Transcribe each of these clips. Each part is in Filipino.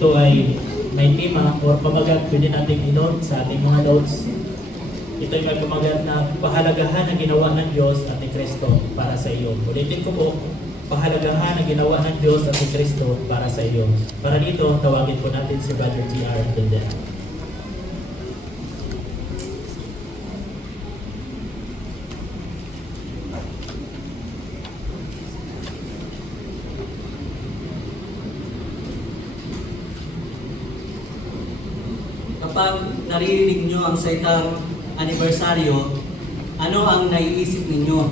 ito ay may tema or pamagat pwede natin i-note sa ating mga notes. Ito ay may pamagat na pahalagahan na ginawa ng Diyos at ni Kristo para sa iyo. Ulitin ko po, pahalagahan na ginawa ng Diyos at ni Kristo para sa iyo. Para dito, tawagin po natin si Brother T.R. Tindera. Kapag naririnig nyo ang salitang anibersaryo, ano ang naiisip ninyo?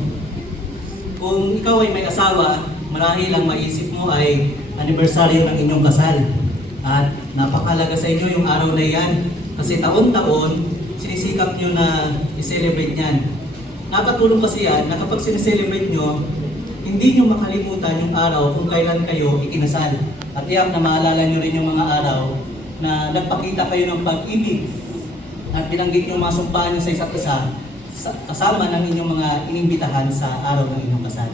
Kung ikaw ay may asawa, marahil ang maiisip mo ay anibersaryo ng inyong kasal. At napakalaga sa inyo yung araw na yan. Kasi taon-taon, sinisikap nyo na i-celebrate yan. Nakatulong kasi yan na kapag sineselebrate nyo, hindi nyo makalimutan yung araw kung kailan kayo ikinasal. At iyak na maalala nyo rin yung mga araw na nagpakita kayo ng pag-ibig at binanggit yung mga sumpaan nyo sa isa't isa kasama ng inyong mga inimbitahan sa araw ng inyong kasal.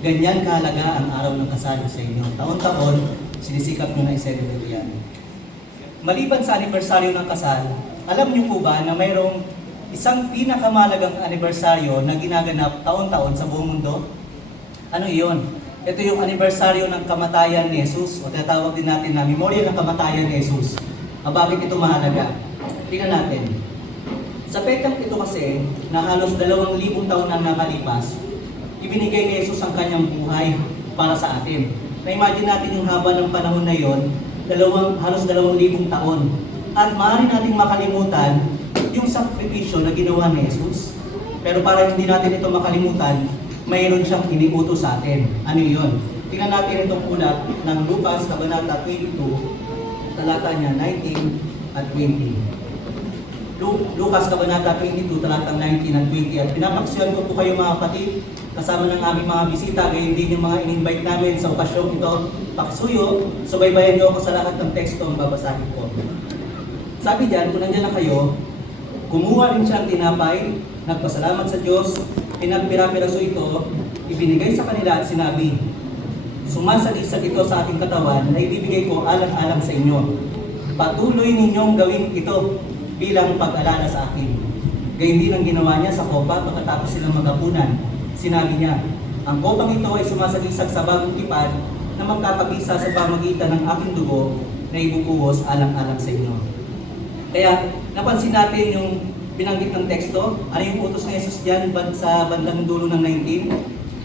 Ganyan kahalaga ang araw ng kasal sa inyo. Taon-taon, sinisikap nyo na i-celebrate yan. Maliban sa anibersaryo ng kasal, alam nyo po ba na mayroong isang pinakamalagang anibersaryo na ginaganap taon-taon sa buong mundo? Ano iyon? Ito yung anibersaryo ng kamatayan ni Jesus, o tinatawag din natin na memorya ng kamatayan ni Jesus. Bakit ito mahalaga? Tingnan natin. Sa petang ito kasi, na halos 2,000 taon na nakalipas, ibinigay ni Jesus ang kanyang buhay para sa atin. Na-imagine natin yung haba ng panahon na yon, halos 2,000 taon. At maaari nating makalimutan yung sakripisyo na ginawa ni Jesus. Pero para hindi natin ito makalimutan, mayroon siyang iniutos sa atin. Ano yun? Tingnan natin itong ulat ng Lucas, Kabanata 22, talata niya 19 at 20. Lucas, Kabanata 22, talatang 19 at 20. At pinapaksiyan ko po kayo mga kapatid, kasama ng aming mga bisita, gayon din yung mga in-invite namin sa okasyong ito, pakisuyo, subaybayan niyo ako sa lahat ng teksto ang babasahin ko. Sabi diyan, kung nandiyan na kayo, kumuha rin siya ang tinapay, nagpasalamat sa Diyos, pinagpira-piraso ito, ibinigay sa kanila at sinabi, sumasagisag ito sa aking katawan na ibibigay ko alang-alang sa inyo. Patuloy ninyong gawin ito bilang pag-alala sa akin. Gayun din ang ginawa niya sa kopa pagkatapos silang maghapunan. Sinabi niya, ang kopang ito ay sumasagisag sa bagong tipan na magkapag-isa sa pamagitan ng aking dugo na ibubuhos alang-alang sa inyo. Kaya napansin natin yung binanggit ng teksto, ano yung utos ni Jesus diyan sa bandang dulo ng 19?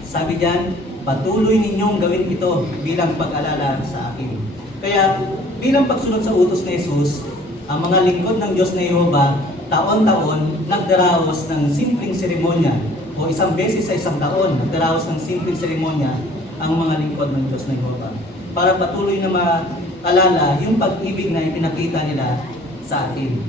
Sabi diyan, patuloy ninyong gawin ito bilang pag-alala sa akin. Kaya bilang pagsunod sa utos ni Jesus, ang mga lingkod ng Diyos na Yehova, taon-taon nagdaraos ng simpleng seremonya o isang beses sa isang taon, nagdaraos ng simpleng seremonya ang mga lingkod ng Diyos na Yehova para patuloy na maalala yung pag-ibig na ipinakita nila sa atin.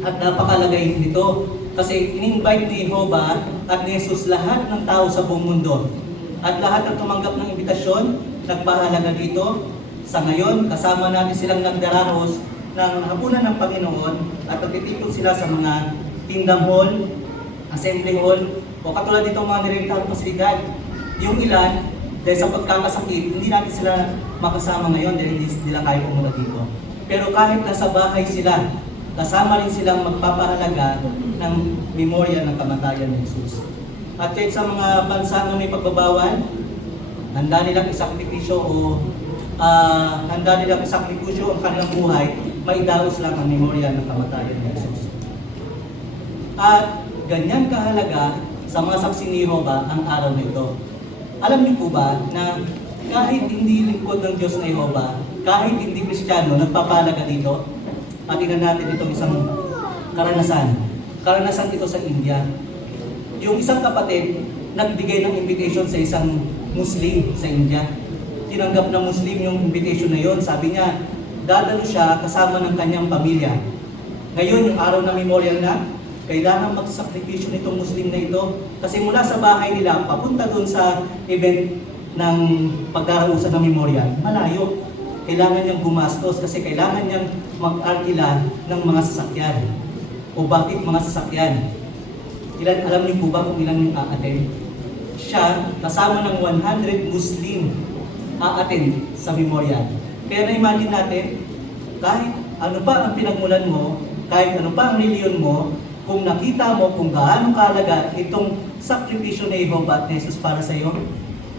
At napakalagay nito kasi in-invite ni Jehovah at ni Jesus lahat ng tao sa buong mundo. At lahat ng tumanggap ng imbitasyon, nagpahalaga dito. Sa ngayon, kasama natin silang nagdarahos ng hapunan ng Panginoon at nagtitipon sila sa mga kingdom hall, assembly hall, o katulad dito mga nirentahang pasilidad. Yung ilan, dahil sa pagkakasakit, hindi natin sila makasama ngayon dahil hindi nila kaya pumunta dito. Pero kahit nasa bahay sila, kasama rin silang magpapahalaga ng memorya ng kamatayan ni Jesus. At kahit sa mga bansa na may pagbabawal, handa nilang isakripisyo o handa nilang isakripisyo ang kanilang buhay, maidaos lang ang memorya ng kamatayan ni Jesus. At ganyan kahalaga sa mga saksi ni Jehovah ang araw na ito. Alam niyo po ba na kahit hindi lingkod ng Diyos na Jehovah, kahit hindi Kristiyano, nagpapahalaga dito? At tingnan natin itong isang karanasan. Karanasan ito sa India. Yung isang kapatid, nagbigay ng invitation sa isang Muslim sa India. Tinanggap ng Muslim yung invitation na yon. Sabi niya, dadalo siya kasama ng kanyang pamilya. Ngayon, yung araw na memorial na, kailangan magsakripisyo nitong Muslim na ito. Kasi mula sa bahay nila, papunta doon sa event ng pagdarausan ng memorial, malayo. Kailangan niyang gumastos kasi kailangan niyang mag-arkila ng mga sasakyan. O bakit mga sasakyan? Alam niyo po ba kung ilan yung a-attend? Siya, kasama ng 100 Muslim a-attend sa memorial. Kaya na-imagine natin, kahit ano pa ang pinagmulan mo, kahit ano pa ang reliyon mo, kung nakita mo kung gaano kahalaga itong sakripisyo ni Jehovah at ni Jesus para sa iyo,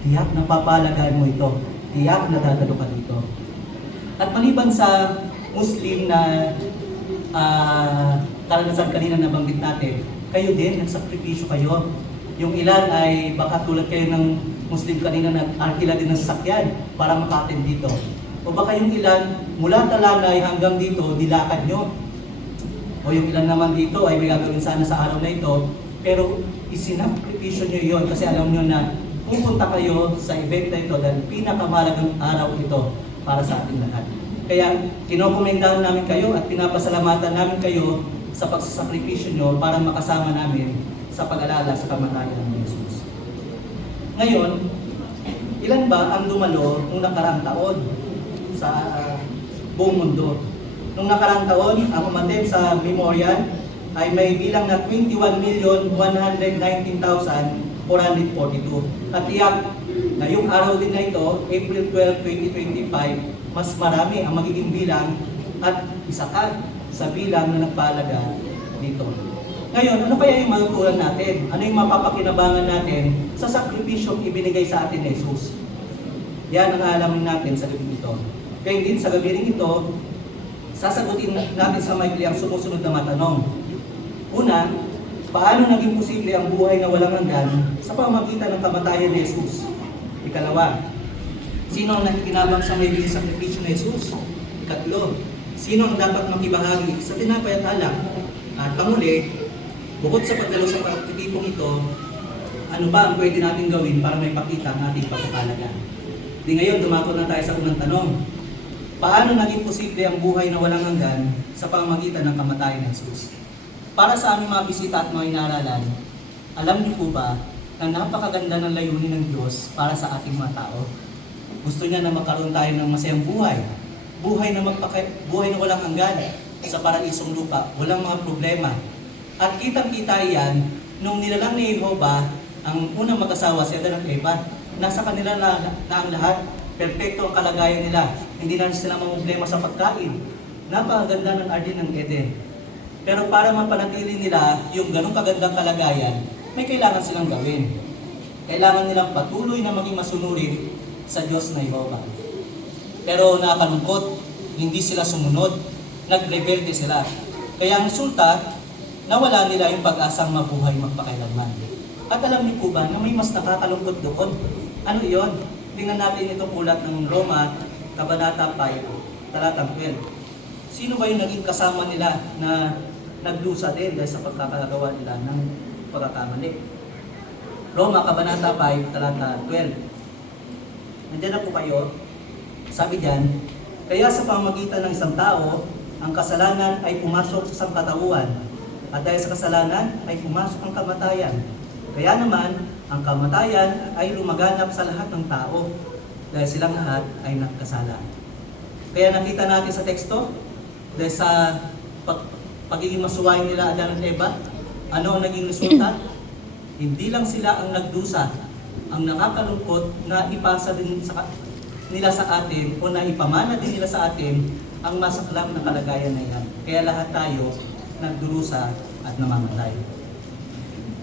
tiyak na papalagaan mo ito. Tiyak na dadalo ka dito. At maliban sa Muslim na karanasan kanina nabanggit natin, kayo din, nagsakripisyo kayo. Yung ilan ay baka tulad kayo ng Muslim kanina nag-arkila din ng sasakyan para makatin dito. O baka yung ilan, mula Talanay hanggang dito, nilakad nyo. O yung ilan naman dito ay may gagawin sana sa araw na ito, pero isinakripisyo nyo yun kasi alam nyo na pupunta kayo sa event na ito dahil pinakamalagang araw ito para sa ating lahat. Kaya kinokomendahan namin kayo at pinapasalamatan namin kayo sa pagsasakripisyo nyo para makasama namin sa pag-alala sa kamatayan ni Jesus. Ngayon, ilan ba ang dumalo nung nakaraang taon sa buong mundo? Nung nakaraang taon, ang umattend sa memorial ay may bilang na 21,119,442. At tiyak na yung araw din na ito, April 12, 2025, mas marami ang magiging bilang at isa ka sa bilang na nagpaalaga dito. Ngayon, ano kaya yung matutunan natin? Ano yung mapapakinabangan natin sa sakripisyong ibinigay sa atin ni Jesus? Yan ang alamin natin sa gabi ito. Kaya din sa gabi rin ito, sasagutin natin sa maikli ang sumusunod na matanong. Una, paano naging posible ang buhay na walang hanggan sa pamamagitan ng kamatayan ni Jesus? Ikalawa, sino ang nakikinabang sa may sakripisyo ni Jesus? Ikatlo, sino ang dapat makibahagi sa tinapay at alak? At panguli, bukod sa pagdalo sa pagtitipong ito, ano ba ang pwede natin gawin para may pakita ang ating pagkakalaga? Di ngayon, dumako na tayo sa unang tanong. Paano naging posible ang buhay na walang hanggan sa pamamagitan ng kamatayan ng Jesus? Para sa aming mga bisita at mga inaralan, alam niyo po ba na napakaganda ng layunin ng Diyos para sa ating mga tao? Gusto niya na magkaroon tayo ng masayang buhay. Buhay na walang hanggan sa paraisong lupa, walang mga problema. At kitang-kita iyan nung nilalang ni Jehovah ang unang mag-asawa si Adan at Eva. Nasa kanila na ang lahat. Perfecto ang kalagayan nila. Hindi na sila mamumblema sa pagkain. Napakaganda ng Garden ng Eden. Pero para mapanatili nila yung ganong kagandang kalagayan, may kailangan silang gawin. Kailangan nilang patuloy na maging masunurin sa Diyos na Jehovah. Pero nakakalungkot, hindi sila sumunod. Nagrebelde sila. Kaya ang resulta, nawala nila yung pag-asang mabuhay magpakailanman. At alam niyo po ba na may mas nakakalungkot doon? Ano iyon? Tingnan natin itong ulat ng Roma, Kabanata 5, talatang 12. Sino ba yung naging kasama nila na nagdusa din dahil sa pagkakagawa nila ng pagkakamali? Roma, Kabanata 5, talata 12. Nandiyan na po kayo. Sabi diyan, kaya sa pamamagitan ng isang tao, ang kasalanan ay pumasok sa sangkatauhan. At dahil sa kasalanan ay pumasok ang kamatayan. Kaya naman, ang kamatayan ay lumaganap sa lahat ng tao dahil silang lahat ay nagkasala. Kaya nakita natin sa teksto, dahil sa pagiging masuwain nila Adan at Eva, ano ang naging resulta? Hindi lang sila ang nagdusa, ang nakakalungkot na ipasa din nila sa atin o na ipamana din nila sa atin ang masaklap na kalagayan na yan. Kaya lahat tayo nagdurusa at namamatay.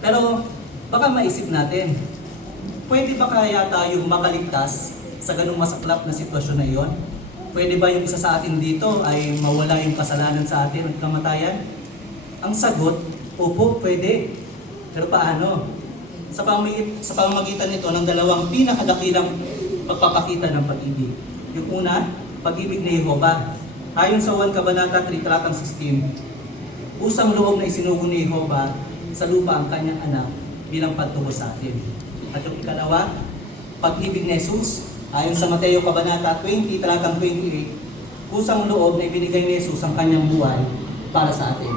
Pero baka maisip natin, pwede ba kaya tayo makaligtas sa ganung masaklap na sitwasyon na iyon? Pwede ba yung isa sa atin dito ay mawala yung kasalanan sa atin at kamatayan? Ang sagot, opo, pwede. Pero paano? Sa pamamagitan nito ng dalawang pinakadakilang pagpapakita ng pag-ibig. Yung una, pag-ibig ni Jehovah. Ayon sa 1 Kabanata 3, talatang 16, usang loob na isinugo ni Jehovah sa lupa ang kanyang anak bilang pagtubo sa atin. At yung ikalawa, pag-ibig ni Jesus, ayon sa Mateo Kabanata 20, talatang 28, kusang loob na ibinigay ni Jesus ang kanyang buhay para sa atin.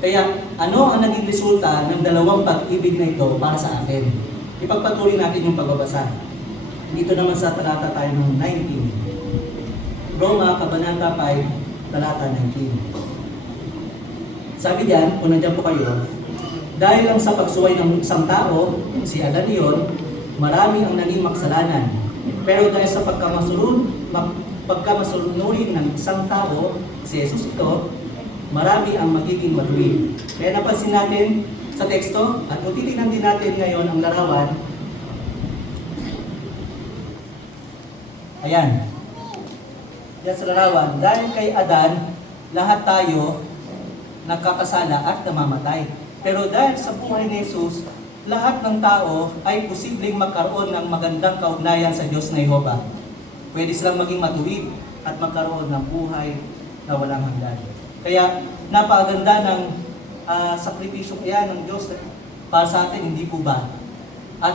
Kaya ano ang naging resulta ng dalawang pag-ibig na ito para sa atin? Ipagpatuloy natin yung pagbabasa. Dito naman sa talata tayo ng 19. Roma, Kabanata 5, talata 19. Sabi diyan, kung nandiyan po kayo, dahil lang sa pagsuway ng isang tao, si Adan iyon, marami ang naging maksalanan. Pero dahil sa pagkamasunurin ng isang tao, si Jesus ito, marami ang magiging matuwid. Kaya napansin natin sa teksto, at kung titignan din natin ngayon ang larawan, ayan. Yan sa larawan, dahil kay Adan, lahat tayo nagkakasala at namamatay. Pero dahil sa buhay ni Jesus, lahat ng tao ay posibleng magkaroon ng magandang kaugnayan sa Diyos na Jehovah. Pwede silang maging matuwid at magkaroon ng buhay na walang hanggan. Kaya napakaganda ng sakripisyong iyan ng Diyos para sa atin, hindi po ba? At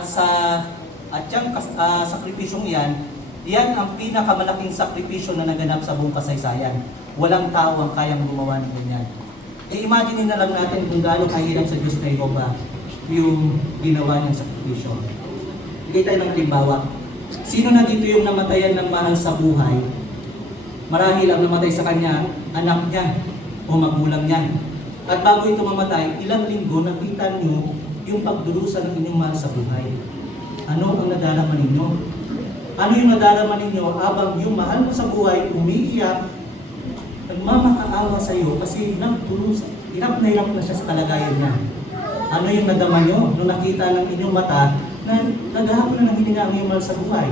yung sakripisyong iyan, yan ang pinakamalaking sakripisyo na naganap sa buong kasaysayan. Walang tao ang kayang gumawa ng ganyan. I-imagine na lang natin kung gaano kahirap sa Diyos na Jehovah yung ginawa niyang sakripisyo. Bigay tayo ng halimbawa. Sino na dito yung namatayan ng mahal sa buhay? Marahil ang namatay sa kanya, anak niya o magulang niya. At bago ito mamatay, ilang linggo nakita niyo yung pagdurusa ng inyong mahal sa buhay. Ano ang nadarama ninyo? Ano yung nadarama ninyo habang yung mahal mo sa buhay umiiyak, nagmamakaawa sa iyo kasi hirap na siya sa kalagayan niya. Ano yung nadama nyo nung nakita ng inyong mata na naghahapon na ng hininga ang iyong mahal sa buhay?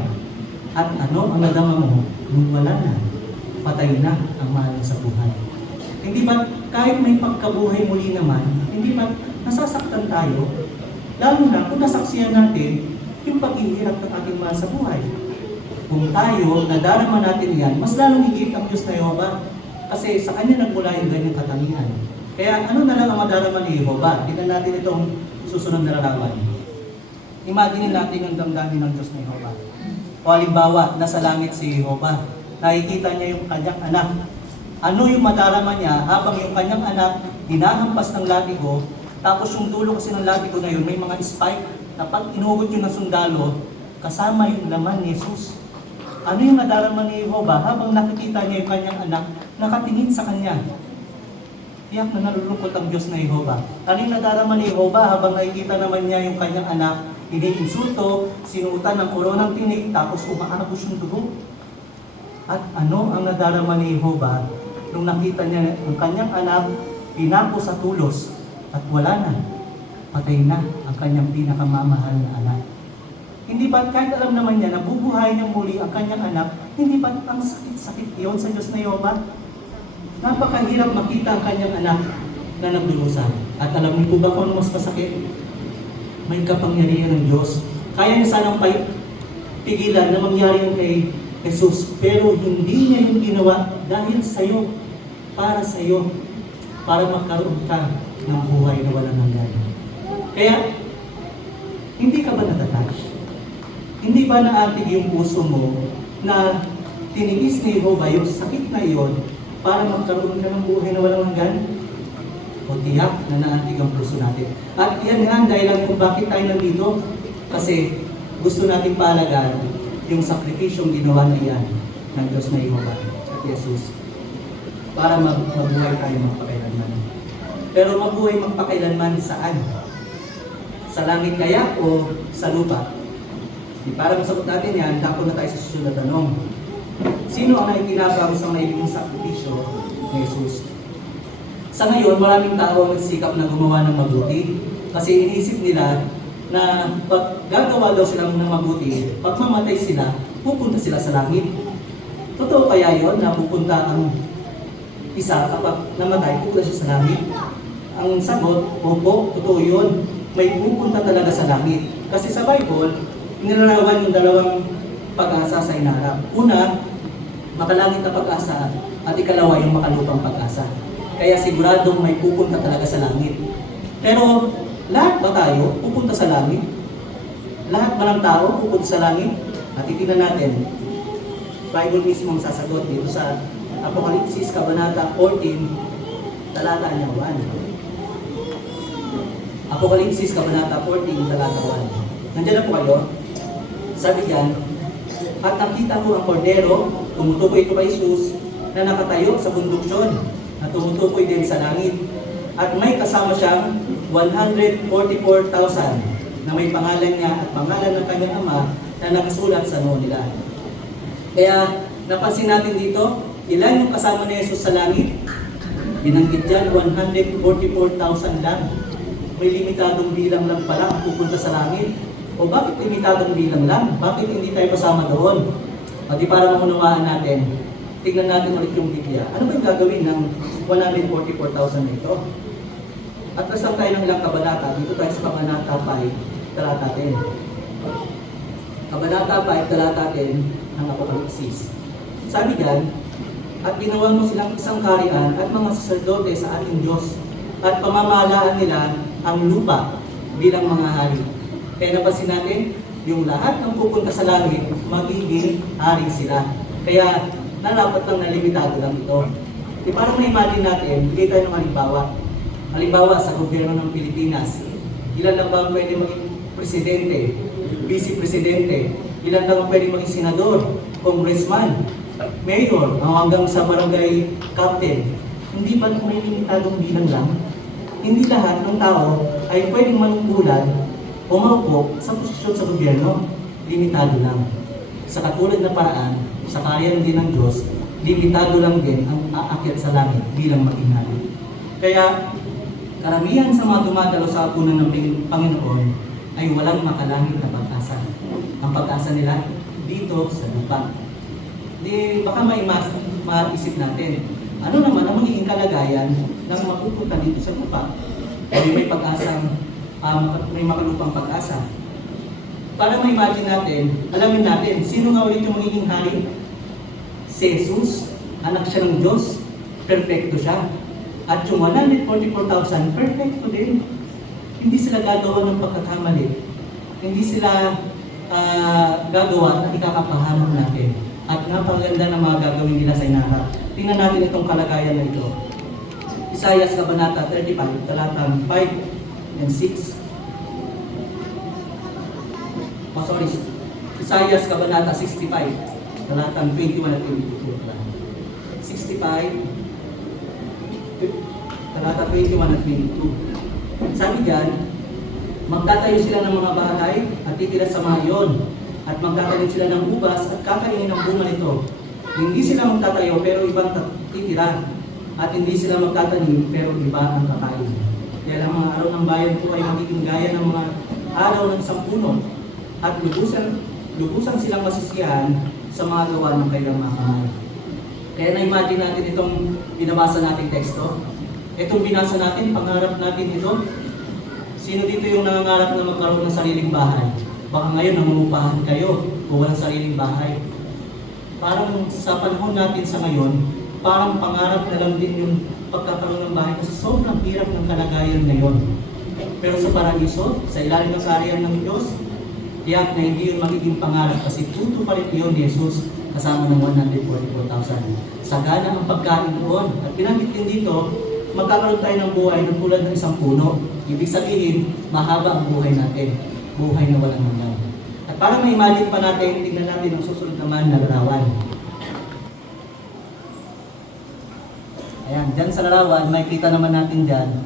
At ano ang nadama mo nung wala na, patay na ang mahal sa buhay? Hindi ba kahit may pagkabuhay muli naman, hindi ba nasasaktan tayo? Lalo na kung nasaksiyan natin yung paghihirap ng ating mahal sa buhay. Kung tayo, nadarama natin yan, mas lalong higit ang Diyos na Jehovah. Kasi sa Kanya nagmula yung ganyang katangian. Kaya ano na lang ang madarama ni Jehovah? Tignan natin itong susunod na larawan. Imagine natin ang damdamin ng Diyos na Jehovah. O halimbawa, nasa langit si Jehovah. Nakikita niya yung kanyang anak. Ano yung madarama niya habang yung kanyang anak hinahampas ng latigo, tapos yung dulo kasi ng latigo na yun, may mga spike na pag inugot yun ng sundalo, kasama yung laman ni Jesus. Ano yung nadarama ni Jehovah habang nakikita niya yung kanyang anak nakatingin sa kanya? Tiyak na nalulungkot ang Diyos na Jehovah. Ano yung nadarama ni Jehovah habang nakikita naman niya yung kanyang anak iniinsulto, sinuutan ng koronang tinik, tapos umaagos yung dugo? At ano ang nadarama ni Jehovah nung nakita niya ang kanyang anak pinako sa tulos at wala na, patay na ang kanyang pinakamamahal na anak? Hindi ba kahit alam naman niya na bubuhay niya muli ang kanyang anak, hindi ba ang sakit-sakit iyon sa Diyos na Jehovah? Napakahirap makita ang kanyang anak na nagdurusa. At alam niyo po ba kung ano mas masakit? May kapangyarihan ng Diyos. Kaya niya sanang pigilan na mangyari yung kay Jesus. Pero hindi niya yung ginawa dahil sa'yo, para sa'yo, para magkaroon ka ng buhay na walang hanggan. Kaya, hindi ka ba natatouch? Hindi ba naatig yung puso mo na tinigis ni Jehovah yung sakit na iyon para magkaroon ka ng buhay na walang hanggan? O tiyak na naatig ang puso natin. At yan nga ang dahilan kung bakit tayo nandito. Kasi gusto natin paalagaan yung sakripisyong ginawa na iyan ng Diyos na Jehovah at Jesus para mabuhay tayo magpakailanman. Pero mabuhay magpakailanman saan? Sa langit kaya o sa lupa? Para masagot natin yan, dako na tayo sa susunod na tanong. Sino ang nakikinabang sa maibigong sakripisyo ni Jesus? Sa ngayon, maraming tao ang nagsikap na gumawa ng mabuti kasi iniisip nila na pag gagawa daw sila ng mabuti, pag mamatay sila, pupunta sila sa langit. Totoo kaya yon na pupunta ang isa kapag namatay, pupunta siya sa langit? Ang sagot, opo, totoo yun. May pupunta talaga sa langit. Kasi sa Bible, nilarawan yung dalawang pag-asa sa inaharap. Una, makalangit na pag-asa at ikalawa yung makalupang pag-asa. Kaya siguradong may pupunta talaga sa langit. Pero lahat ba tayo pupunta sa langit? Lahat ba ng tao pupunta sa langit? At titignan natin, Bible mismo ang sasagot dito sa Apokalipsis, Kabanata 14, talata niya 1. Apokalipsis, Kabanata 14, talata 1. Nandiyan na po kayo? Sabi diyan, at nakita ko ang kordero, tumutukoy ito kay Jesus, na nakatayo sa bundok na tumutukoy din sa langit. At may kasama siyang 144,000 na may pangalan niya at pangalan ng kanyang ama na nakasulat sa noo nila. Kaya Napansin natin dito, ilan yung kasama ni Jesus sa langit? Binanggit dyan, 144,000 lang. May limitadong bilang lang pala ang pupunta sa langit. O bakit limitadong bilang lang? Bakit hindi tayo kasama doon? O di para maunawaan natin, tignan natin ulit yung Biblia. Ano ba yung gagawin ng 144,000 na ito? At kasama tayo ng ilang kabanata, dito tayo sa Kabanata 5, talata 10. Kabanata 5, talata 10 ng Apokalipsis. Sabi dyan, at ginawa mo silang isang karian at mga saserdote sa ating Diyos, at pamamahalaan nila ang lupa bilang mga hari. Kaya napansin natin, yung lahat ng pupunta sa langit, magiging hari sila. Kaya narapat lang na limitado lang ito. Di parang na-imagine natin, bigay tayo ng halimbawa. Halimbawa sa gobyerno ng Pilipinas, ilan lang ba ang pwede maging presidente, vice-presidente, ilan lang ang pwede maging senador, congressman, mayor, hanggang sa barangay captain. Hindi ba may limitadong bilang lang? Hindi lahat ng tao ay pwedeng manungkulan o maupo sa posisyon sa gobyerno. Limitado lang. Sa katulad na paraan, sa kaya din ng Diyos, limitado lang din ang aakyat sa langit bilang maging hari. Kaya, karamihan sa mga dumadalo sa apunan ng Panginoon ay walang makalangit na pag-asa. Ang pag-asa nila dito sa lupa. Di baka maisip natin, ano naman ang magiging kalagayan ng mapupunta dito sa lupa? Ay may pag-asang, may makalupang pag-asa. Para ma-imagine natin, alamin natin, sino nga ulit yung magiging hari? Si Jesus, anak siya ng Diyos, perfecto siya. At yung 144,000, perfecto din. Hindi sila gagawa ng pagkakamali. Hindi sila gagawa na ikakapahamak natin. At napaganda ng mga gagawin nila sa inaharap. Tingnan natin itong kalagayan na ito. Isaiah Kabanata 35, talatang 5 and 6. Isaiah Kabanata 65, talatang 21 at 22. 65, talata 21 at 22. Sabi dyan, magtatayo sila ng mga bahay at titira sa mga iyon, at magkakaroon sila ng ubas at kakainin ng bunga nito. Hindi sila magtatayo pero ibang titira, at hindi sila magtatanim pero iba ang kakain. Kaya ang mga araw ng bayan ko ay magiging gaya ng mga araw ng isang puno, at lubusan silang masisiyahan sa mga gawa ng kailang mga kamay. Kaya na-imagine natin itong binabasa nating teksto. Itong binasa natin, pangarap natin ito. Sino dito yung nangangarap na magkaroon ng sariling bahay? Baka ngayon namumupahan kayo o walang sariling bahay. Parang sa panahon natin sa ngayon, parang pangarap na lang din yung pagkakaroon ng bahay kasi sobrang hirap ng kalagayan ngayon. Pero sa paraiso, sa ilalim ng kariyan ng Diyos, tiyak na hindi yun magiging pangarap kasi tutuparin yun ni Jesus kasama ng 144,000. Sagana ang pagkain doon. At pinanggit din dito, magkakaroon tayo ng buhay na tulad ng isang puno. Ibig sabihin, mahaba ang buhay natin. Buhay na walang hanggan. At para ma-imagine pa natin, tingnan natin ang susunod naman na larawan. Ayan, dyan sa larawan, makikita naman natin dyan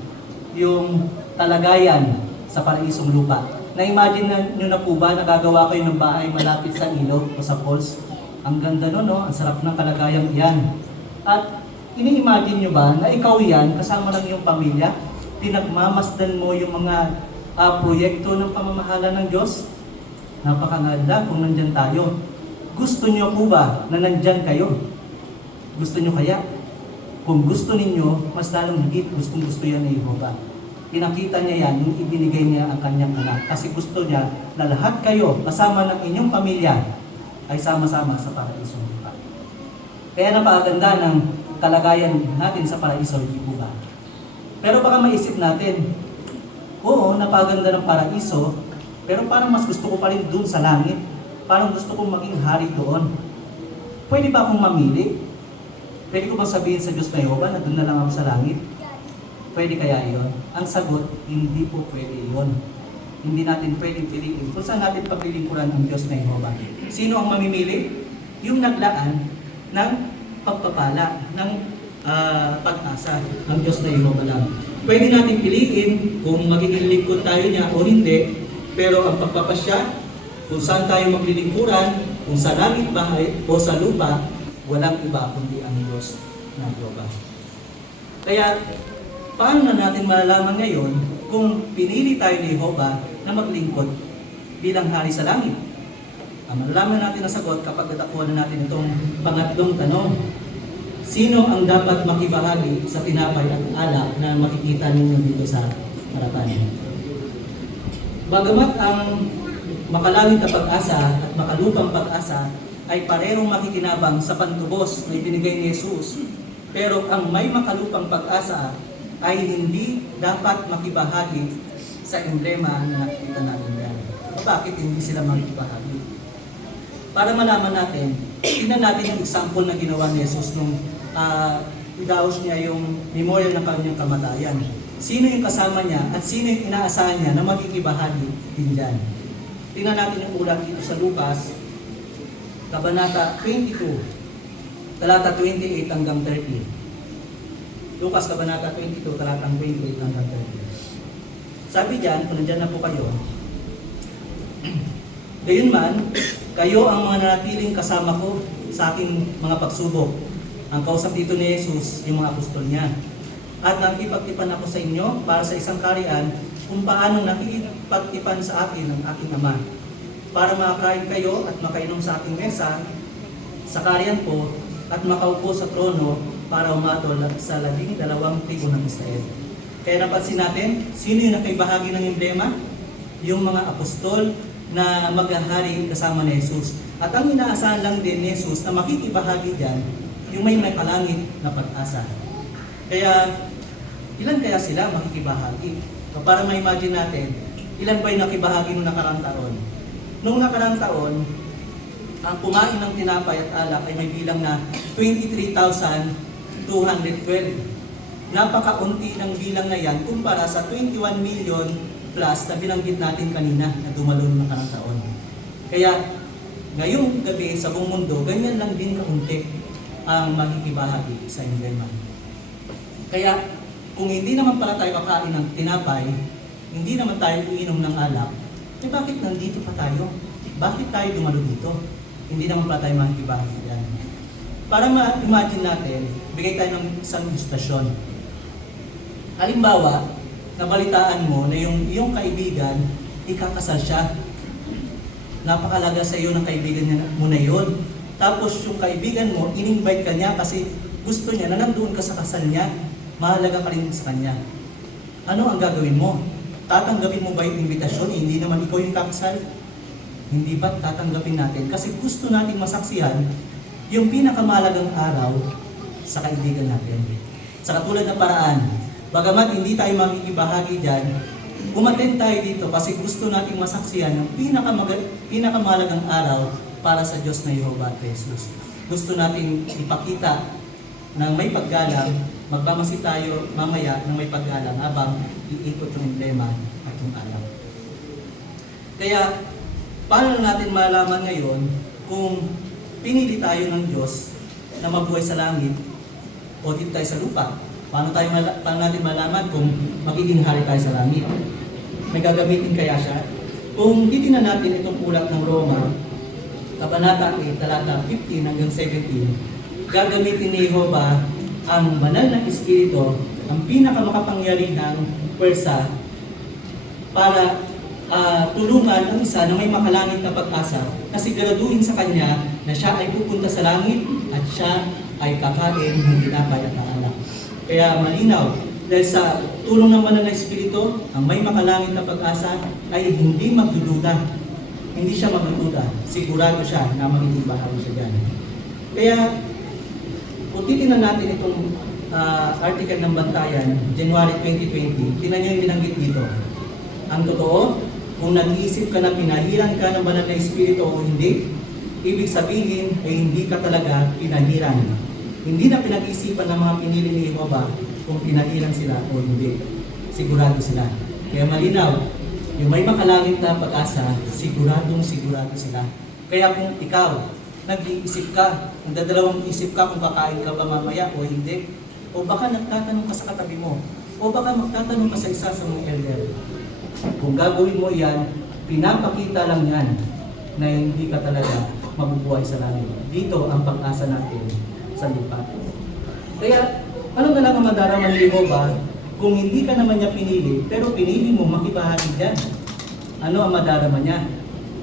yung talagayan sa paraisong lupa. Na-imagine nyo na po ba nagagawa kayo ng bahay malapit sa ilog o sa falls? Ang ganda nun, no? Ang sarap ng kalagayan yan. At ini-imagine nyo ba na ikaw yan, kasama lang yung pamilya, pinagmamasdan mo yung mga proyekto ng pamamahala ng Diyos? Napakaganda kung nandyan tayo. Gusto nyo po ba na nandyan kayo? Gusto nyo kaya? Kung gusto ninyo, mas lalong higit gusto yan ni Jehovah. Pinakita niya yan, yung ibinigay niya ang kanyang anak. Kasi gusto niya na lahat kayo, kasama ng inyong pamilya, ay sama-sama sa paraiso. Kaya napakaganda ng kalagayan natin sa paraiso, hindi po ba? Pero baka maisip natin, oo, napaganda ng paraiso, pero parang mas gusto ko pa rin doon sa langit. Parang gusto kong maging hari doon. Pwede ba akong mamili? Pwede ko bang sabihin sa Diyos na Jehovah na doon na lang ako sa langit? Pwede kaya iyon? Ang sagot, hindi po pwede iyon. Hindi natin pwedeng piliin. Kung saan natin paglilingkuran ang Diyos na Jehovah? Sino ang mamimili? Yung naglaan ng pagpapala, ng pag-asa ng Diyos na Jehovah lang. Pwede natin piliin kung magiging lingkod tayo niya o hindi, pero ang pagpapasya, kung saan tayo maglilingkuran, kung sa langit ba o sa lupa, walang iba kundi ang Diyos na Jehovah. Kaya, paano na natin malalaman ngayon kung pinili tayo ni Jehovah na maglingkod bilang hari sa langit? Ang malalaman natin ang sagot kapag natakuha na natin itong pangatlong tanong. Sino ang dapat makibahagi sa tinapay at alak na makikita ninyo dito sa harapan? Bagamat ang makalangit na pag-asa at makalupang pag-asa ay parehong makikinabang sa pantubos na ibinigay ni Jesus, pero ang may makalupang pag-asa ay hindi dapat makibahagi sa emblema na nakikita natin yan. Bakit hindi sila makibahagi? Para malaman natin, tingnan natin yung example na ginawa ni Jesus nung idaos niya yung memorial ng kanyang kamatayan. Sino yung kasama niya at sino yung inaasahan niya na makikibahagi din dyan. Tingnan natin yung ulat dito sa Lucas, Kabanata 22, talata 28 hanggang 30. Lucas, Kabanata 22, talatang 28 hanggang 30. Sabi dyan, kung nandyan na po kayo, gayunman, kayo ang mga nanatiling kasama ko sa aking mga pagsubok. Ang kausap dito ni Jesus, yung mga apostol niya. At nakikipagtipan ako sa inyo para sa isang karian kung paano nakikipagtipan sa akin ng aking Ama. Para makakain kayo at makainom sa aking mesa, sa karian ko, at makaupo sa trono para umatol sa 12 tribo ng Israel. Kaya napansin natin, sino yung nakibahagi ng emblema? Yung mga apostol na maghahari kasama ni Jesus. At ang inaasahan lang din ni Jesus na makikibahagi dyan, yung may kalangit na pag-asa. Kaya, ilan kaya sila makikibahagi? So, para ma-imagine natin, ilan ba yung nakibahagi noong nakarang taon? Noong nakarang taon, ang kumain ng tinapay at alak ay may bilang na 23,212. Napakaunti ng bilang na yan kumpara sa 21 million plus na binanggit natin kanina na dumalo noong nakarang taon. Kaya, ngayong gabi sa buong mundo, ganyan lang din kaunti ang makikibahagi sa emblema. Kaya, kung hindi naman pala tayo kakain ng tinapay, hindi naman tayo iinom ng alak, eh bakit nandito pa tayo? Bakit tayo dumalo dito? Hindi naman pala tayo makikibahagi yan. Para ma-imagine natin, bigay tayo ng isang ilustrasyon. Halimbawa, nabalitaan mo na yung iyong kaibigan, ikakasal siya. Napakalaga sa iyo ng kaibigan mo na yun. Tapos yung kaibigan mo, in-invite ka niya kasi gusto niya na nandoon ka sa kasal niya. Mahalaga ka rin sa kanya. Ano ang gagawin mo? Tatanggapin mo ba yung invitasyon? Hindi naman ikaw yung kakasal. Hindi ba tatanggapin natin? Kasi gusto natin masaksihan yung pinakamahalagang araw sa kaibigan natin. Sa katulad ng paraan, bagamat hindi tayo makikibahagi dyan, umattend tayo dito kasi gusto nating masaksihan yung pinakamahalagang araw para sa Diyos na Jehovah at Jesus. Gusto nating ipakita na may paggalang, magmamasid tayo mamaya ng may paggalang habang iikot yung emblema at yung alam. Kaya, paano natin malaman ngayon kung pinili tayo ng Diyos na mabuhay sa langit o dito tayo sa lupa? Paano natin malaman kung magiging hari tayo sa langit? May gagamitin kaya siya? Kung titingnan natin itong ulat ng Roma, Kabanata 8, talata 15 hanggang 17, gagamitin ni Jehovah ang banal na Espiritu, ang pinakamakapangyarihang pwersa para tulungan ang isa na may makalangit na pag-asa na siguraduhin sa kanya na siya ay pupunta sa langit at siya ay kakain ng tinapay at alak. Kaya malinaw, dahil sa tulong ng banal na Espiritu, ang may makalangit na pag-asa ay hindi magdududa. Hindi siya magdududa. Sigurado siya na magiging bahagi siya dyan. Kaya, kung titignan natin itong article ng Bantayan, January 2020, tinan nyo yung binanggit dito. Ang totoo, kung nag-iisip ka na pinahiran ka ng banal na Espiritu o hindi, ibig sabihin ay hindi ka talaga pinahiran. Hindi na pinag-isipan ng mga pinili ni Jehovah kung pinahiran sila o hindi. Sigurado sila. Kaya malinaw, yung may makalangit na pag-asa, siguradong sigurado sila. Kaya kung ikaw, nag-iisip ka, nagdadalawang isip ka kung kakain ka ba mamaya o hindi, o baka nagtatanong ka sa katabi mo, o baka magtatanong ka sa isa sa mga elder. Kung gagawin mo yan, pinapakita lang yan na hindi ka talaga mabubuhay sa langit. Dito ang pag-asa natin sa lupa. Kaya, ano na lang ang madarama ni Jehovah kung hindi ka naman niya pinili, pero pinili mo makibahagi dyan? Ano ang madarama niya?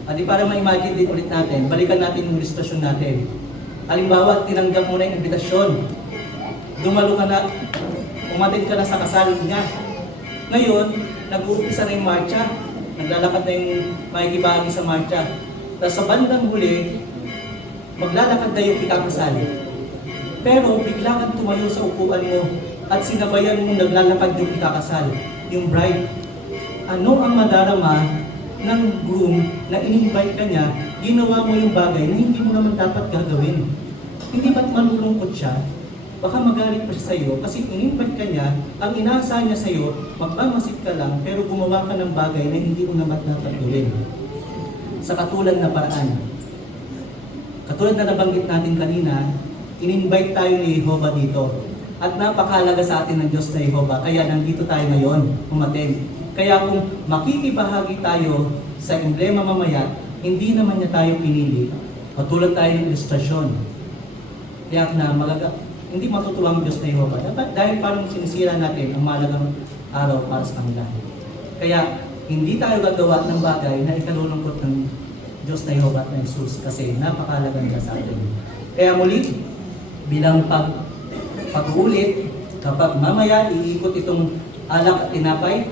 At para ma-imagine din ulit natin, balikan natin yung ilustrasyon natin. Halimbawa, tinanggap mo na yung imbitasyon. Dumalo ka na, umatin ka na sa kasal niya. Ngayon, nag-uumpisa na yung marcha. Naglalakad na yung makikibahagi sa marcha. Tapos sa bandang huli, maglalakad na yung ikakasal. Pero bigla kang tumayo sa upuan mo at sinabayan mong naglalakad yung ikakasal, yung bride. Ano ang madarama ng groom na in-invite ka niya, ginawa mo yung bagay na hindi mo naman dapat gagawin? Hindi ba't malulungkot siya? Baka magalit pa siya sa'yo kasi in-invite ka niya, ang inaasahan niya sa'yo, magmamasid ka lang pero gumawa ka ng bagay na hindi mo naman dapat gawin. Sa katulad na paraan. Katulad na nabanggit natin kanina, in-invite tayo ni Jehovah dito. At napakahalaga sa atin ng Diyos na Jehovah, kaya nandito tayo ngayon, umaten. Kaya kung makikibahagi tayo sa emblema mamaya, hindi naman niya tayo pinili. Katulad tayo ng ilustrasyon. Kaya na hindi matutuwa ang Diyos na Jehovah. Dahil parang sinisira natin ang malagang araw para sa kanila. Kaya hindi tayo gagawa ng bagay na ikalulungkot ng Diyos na Jehovah at ng Jesus kasi napakahalaga nila sa atin. Kaya muli, bilang pag-uulit, kapag mamaya iikot itong alak at tinapay,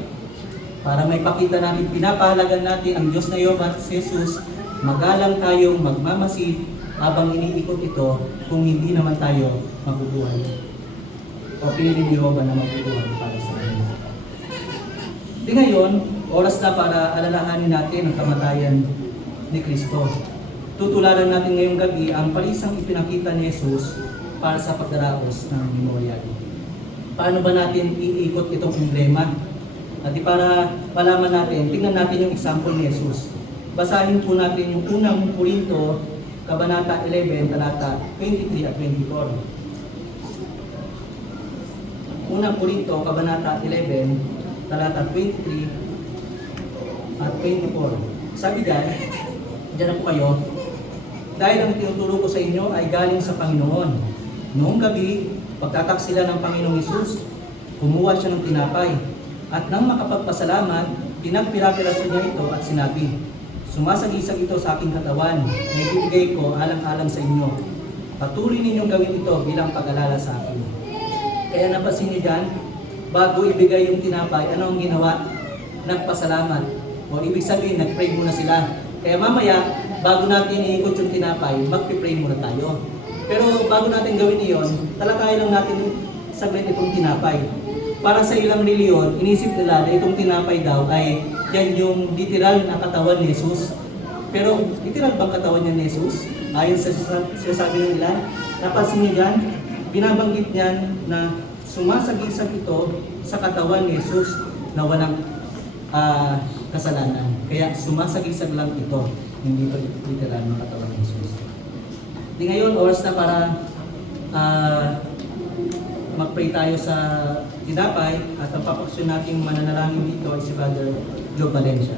para may pakita natin, pinapahalagan natin ang Diyos na Jehovah at si Jesus, magalang tayong magmamasid habang iniikot ito kung hindi naman tayo mabubuhay. O pinili ni Jehovah na mabubuhay para sa kanila. Di ngayon, oras na para alalahanin natin ang kamatayan ni Kristo. Tutularan natin ngayong gabi ang palisang ipinakita ni Jesus para sa pagdaraos ng memorial. Paano ba natin iikot itong emblema? At para malaman natin, tingnan natin yung example ni Jesus. Basahin po natin yung unang Korinto, Kabanata 11, talata 23 at 24. Unang Korinto, Kabanata 11, talata 23 at 24. Sabi diyan na po kayo, dahil ang tinuturo ko sa inyo ay galing sa Panginoon. Noong gabi, pagtataksila ng Panginoong Hesus, kumuha siya ng tinapay. At nang makapagpasalamat, pinagpira-piraso niya ito at sinabi, sumasagisag ito sa aking katawan, na ibibigay ko alang-alang sa inyo. Patuloy ninyong gawin ito bilang pag-alala sa akin. Kaya napansin niyo dyan, bago ibigay yung tinapay, ano ang ginawa? Nagpasalamat. O ibig sabihin, nag-pray muna sila. Kaya mamaya, bago natin iikot yung tinapay, mag-pray muna tayo. Pero bago natin gawin iyon, talakayin lang natin saglit itong tinapay. Para sa ilang reliyon, inisip nila na itong tinapay daw ay yan yung literal na katawan ni Jesus. Pero literal bang katawan niya ni Jesus? Ayon sa sinasabi ng ilan, napansin niyo dyan, binabanggit niyan na sumasagisag ito sa katawan ni Jesus na walang kasalanan. Kaya sumasagisag lang ito, hindi ito literal na katawan ni Jesus. Di ngayon, oras na para mag-pray tayo sa tinapay at ang papaksyon nating mananalangin dito ay si Brother Joe Valencia.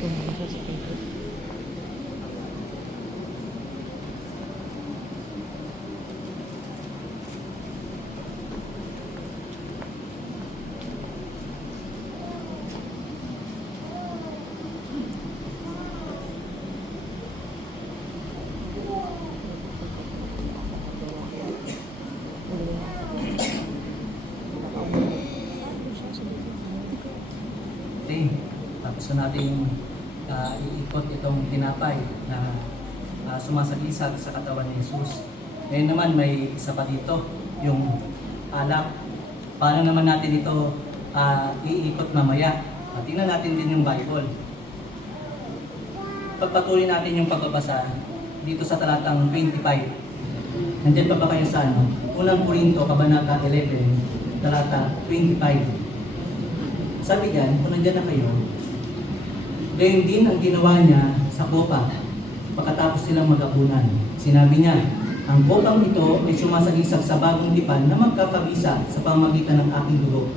Okay, tapos na natin iikot itong tinapay na sumasagisag sa katawan ni Jesus. Ngayon naman may isa pa dito, yung alak. Paano naman natin ito iikot mamaya? Tingnan natin din yung Bible. Pagpatuloy natin yung pagbabasa dito sa talatang 25. Nandiyan pa ba kayo sa Unang Korinto, Kabanata 11, talata 25. Sabi diyan, kung nandiyan na kayo, gayon din ang ginawa niya sa kopa pagkatapos silang mag-apunan. Sinabi niya, ang kopang ito ay sumasagisag sa bagong tipan na magkakabisa sa pamamagitan ng aking dugo.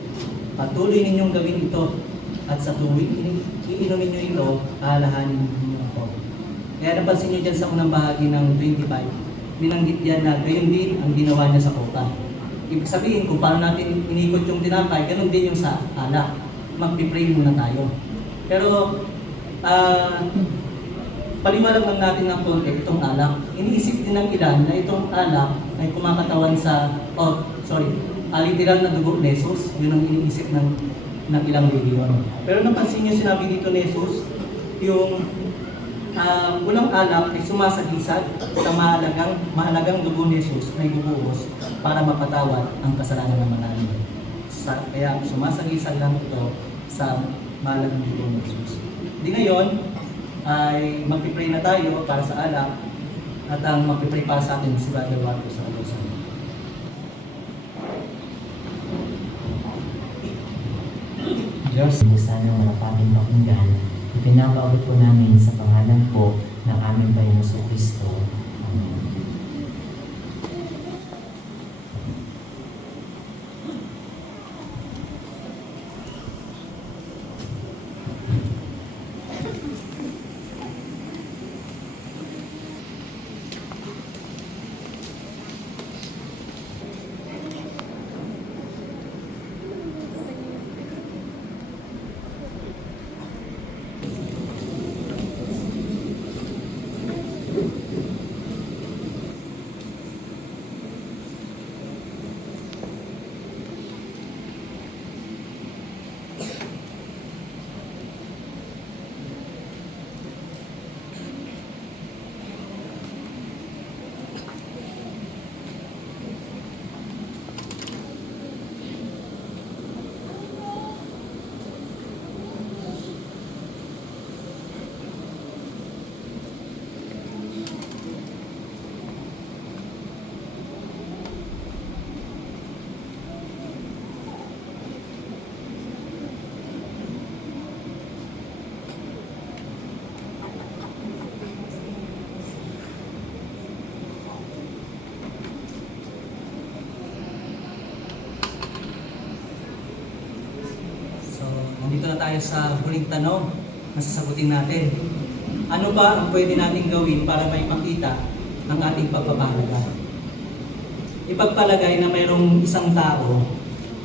Patuloy ninyong gawin ito at sa tuwing iinumin niyo ito, alalahanin niyo ako. Kaya napansin niyo dyan sa unang bahagi ng 25, binanggit yan na gayon din ang ginawa niya sa kopa. Ibig sabihin, kung paano natin inikot yung tinapay, ganun din yung sa alak. Mag-pray muna tayo. Pero, paliwanag lang natin ng konti itong alak. Iniisip din ng ilan na itong alak ay kumakatawan sa, literal na dugo ni Jesus. Yun ang iniisip ng ilang reliyon. Pero napansin niyo sinabi dito ni Jesus, yung unang alak ay sumasagisag sa mahalagang dugo ni Jesus na ibubuhos para mapatawad ang kasalanan ng mananalig. Kaya sumasagisag lang ito sa mahalagang dugo ni Jesus. Di ngayon ay magpipray na tayo para sa alak at ang magpipray para sa atin si Brother Walter sa Alosan. Diyos, sana manapaging pakinggan, ipinapabot po namin sa pangalan po ng aming Panginoon Kristo. Amen. Nandito na tayo sa huling tanong na sasagutin natin. Ano ba ang pwede nating gawin para maipakita ang ating pagpapahalaga? Ipagpalagay na mayroong isang tao,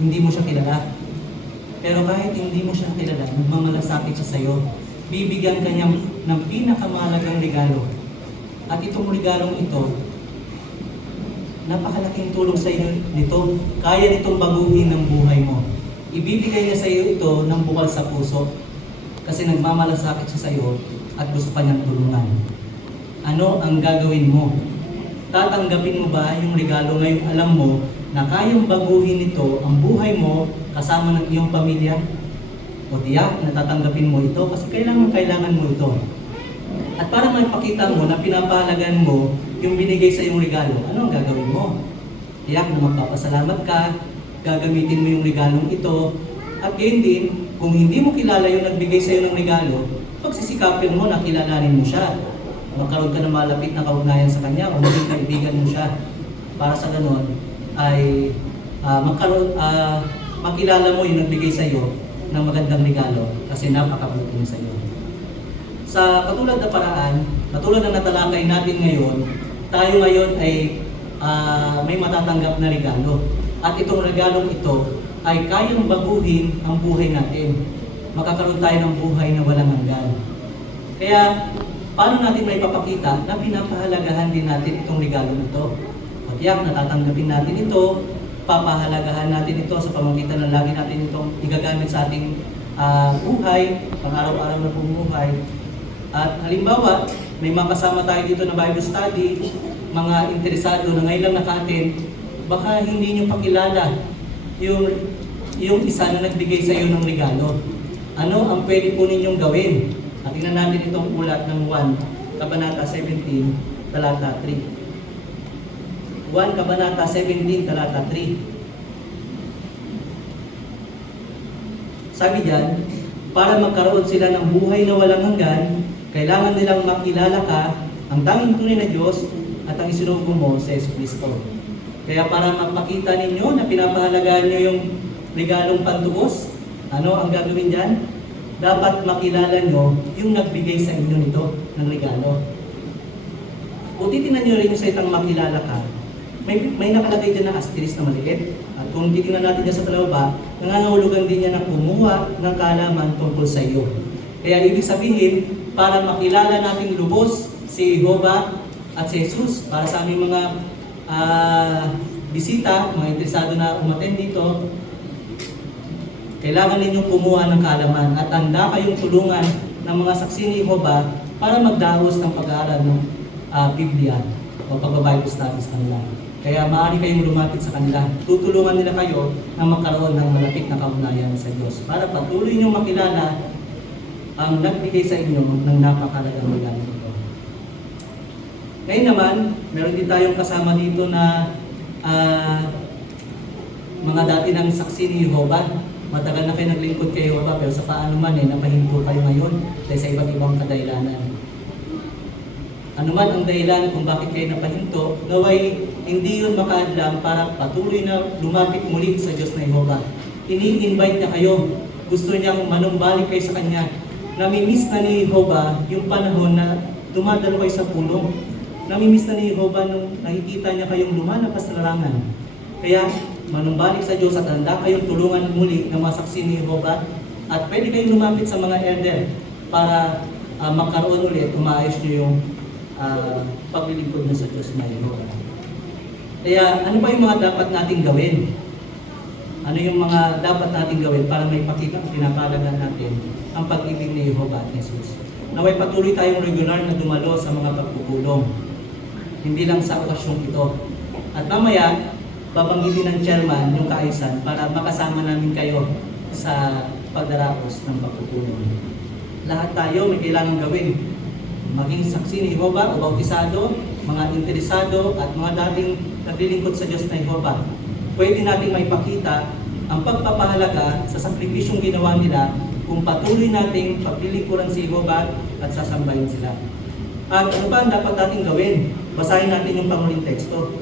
hindi mo siya kilala. Pero kahit hindi mo siya kilala, nagmamalasakit siya sa iyo. Bibigyan ka niya ng pinakamahalagang regalo. At itong regalong ito, napakalaking tulong sa iyo nito. Kaya nitong baguhin ang buhay mo. Ibibigay niya sa iyo ito ng bukal sa puso kasi nagmamalasakit siya sa iyo at gusto ka niyang tulungan. Ano ang gagawin mo? Tatanggapin mo ba yung regalo ngayong alam mo na kayang baguhin nito ang buhay mo kasama ng iyong pamilya? O tiyak na tatanggapin mo ito kasi kailangan mo ito. At para maipakita mo na pinapahalagan mo yung binigay sa iyong regalo, ano ang gagawin mo? Tiyak na magpapasalamat ka, gagamitin mo yung regalong ito, at gayon din, kung hindi mo kilala yung nagbigay sa iyo ng regalo, pagsisikapin mo na kilalanin mo siya. Magkaroon ka ng malapit na kaugnayan sa kanya o maging kaibigan mo siya. Para sa ganon ay makilala mo yung nagbigay sa iyo ng magandang regalo kasi napakabuti niya sa iyo. Sa katulad na paraan, katulad na natalakay natin ngayon, tayo ngayon ay may matatanggap na regalo. At itong regalong ito ay kayang baguhin ang buhay natin. Makakaroon tayo ng buhay na walang hanggan. Kaya, paano natin may papakita na pinapahalagahan din natin itong regalong ito? O tiyak, natatanggapin natin ito, papahalagahan natin ito sa pamamagitan ng lagi natin itong igagamit sa ating buhay, pang-araw-araw na pumuhay. At halimbawa, may makasama tayo dito na Bible study, mga interesado na ngayon lang naka-attend, baka hindi nyo pakilala yung isa na nagbigay sa iyo ng regalo. Ano ang pwede po ninyong gawin? At tingnan natin itong ulat ng 1 Kabanata 17, talata 3. 1 Kabanata 17, talata 3. Sabi diyan, para magkaroon sila ng buhay na walang hanggan, kailangan nilang makilala ka, ang tanging tunay na Diyos, at ang isinugo mo sa Jesucristo. Kaya para mapakita ninyo na pinapahalagahan nyo yung regalong pantubos, ano ang gagawin dyan? Dapat makilala nyo yung nagbigay sa inyo nito ng regalo. Kung titignan nyo rin yung salitang makilala ka, may nakalagay dyan na asterisk na maliit. At kung titignan natin dyan sa talaba, nangangahulugan din niya na kumuha ng kaalaman tungkol sa iyo. Kaya ibig sabihin, para makilala natin lubos si Jehovah at si Jesus, para sa aming mga bisita, mga interesado na umattend dito, kailangan ninyong kumuha ng kaalaman at handa kayong tulungan ng mga saksi ni Jehovah para magdaos ng pag-aaral ng Biblia o pag-Bible study sa kanila. Kaya maaari kayong lumapit sa kanila. Tutulungan nila kayo na magkaroon ng malapit na kaugnayan sa Diyos para patuloy ninyong makilala ang nagbigay sa inyo ng napakalagang regalo nito. Ngayon naman, meron din tayong kasama dito na mga dati ng saksi ni Jehovah. Matagal na kayo naglingkod kay Jehovah, pero sa paano man napahinto kayo ngayon dahil sa iba't ibang kadahilanan. Ano man ang dahilan kung bakit kayo napahinto, naway hindi yun makaadlang para patuloy na lumapit muli sa Diyos na Jehovah. Ini-invite niya kayo. Gusto niyang manumbalik kayo sa Kanya. Namimiss na ni Jehovah yung panahon na dumadalo kayo sa pulong. Namimiss na ni Jehovah nung nakikita niya kayong lumalabas sa larangan. Kaya manumbalik sa Diyos at handa kayong tulungan muli ng mga saksi ni Jehovah at pwede kayong lumapit sa mga elder para magkaroon ulit, umaayos niyo yung paglilingkod na sa Diyos na Jehovah. Kaya ano ba yung mga dapat nating gawin? Ano yung mga dapat nating gawin para may pakita ang pinapalagan natin ang pag-ibig ni Jehovah at Jesus? Naway patuloy tayong regular na dumalo sa mga pagpupulong. Hindi lang sa okasyong ito. At mamaya, babanggitin ng chairman yung kaayusan para makasama namin kayo sa pagdaraos ng pagpupulong. Lahat tayo may kailangan gawin. Maging saksi ni Jehovah o bautisado, mga interesado at mga dating naglilingkod sa Diyos na Jehovah. Pwede nating maipakita ang pagpapahalaga sa sakripisyong ginawa nila kung patuloy nating paglilingkuran si Jehovah at sasambahin sila. At ano ba ang dapat nating gawin? Basahin natin yung panguling teksto.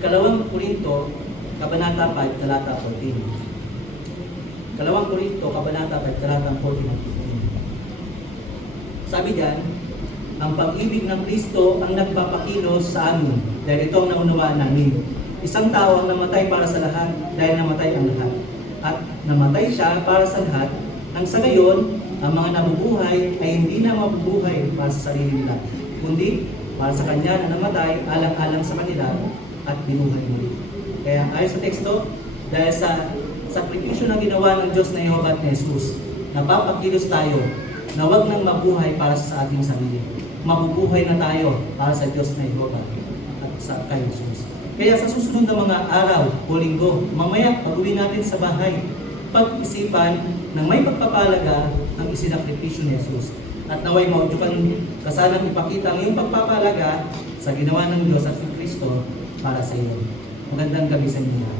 Ikalawang Korinto, Kabanata 5, talata 14. Ikalawang Korinto, Kabanata 5, talata 14 at 15. Sabi diyan, ang pag-ibig ng Kristo ang nagpapakilos sa amin dahil ito ang naunawaan namin. Isang tao ang namatay para sa lahat dahil namatay ang lahat. At namatay siya para sa lahat nang sa gayon, ang mga nabubuhay ay hindi na mabubuhay para sa sarili nila, kundi para sa Kanya na namatay alang-alang sa kanila at binuhay muli. Kaya ayon sa teksto, dahil sa sakripisyo na ginawa ng Diyos na Jehovah at Jesus, napapakilos tayo na wag nang mabuhay para sa ating sarili. Mabubuhay na tayo para sa Diyos na Jehovah at sa kay Jesus. Kaya sa susunod na mga araw o linggo, mamaya pag-uwi natin sa bahay, pag-isipan ng may pagpapalaga ang isinakripisyo ni Jesus. At naway maudyo ka kasalang ipakita ang iyong pagpapalaga sa ginawa ng Diyos at ng Kristo para sa iyo. Magandang gabi sa inyo.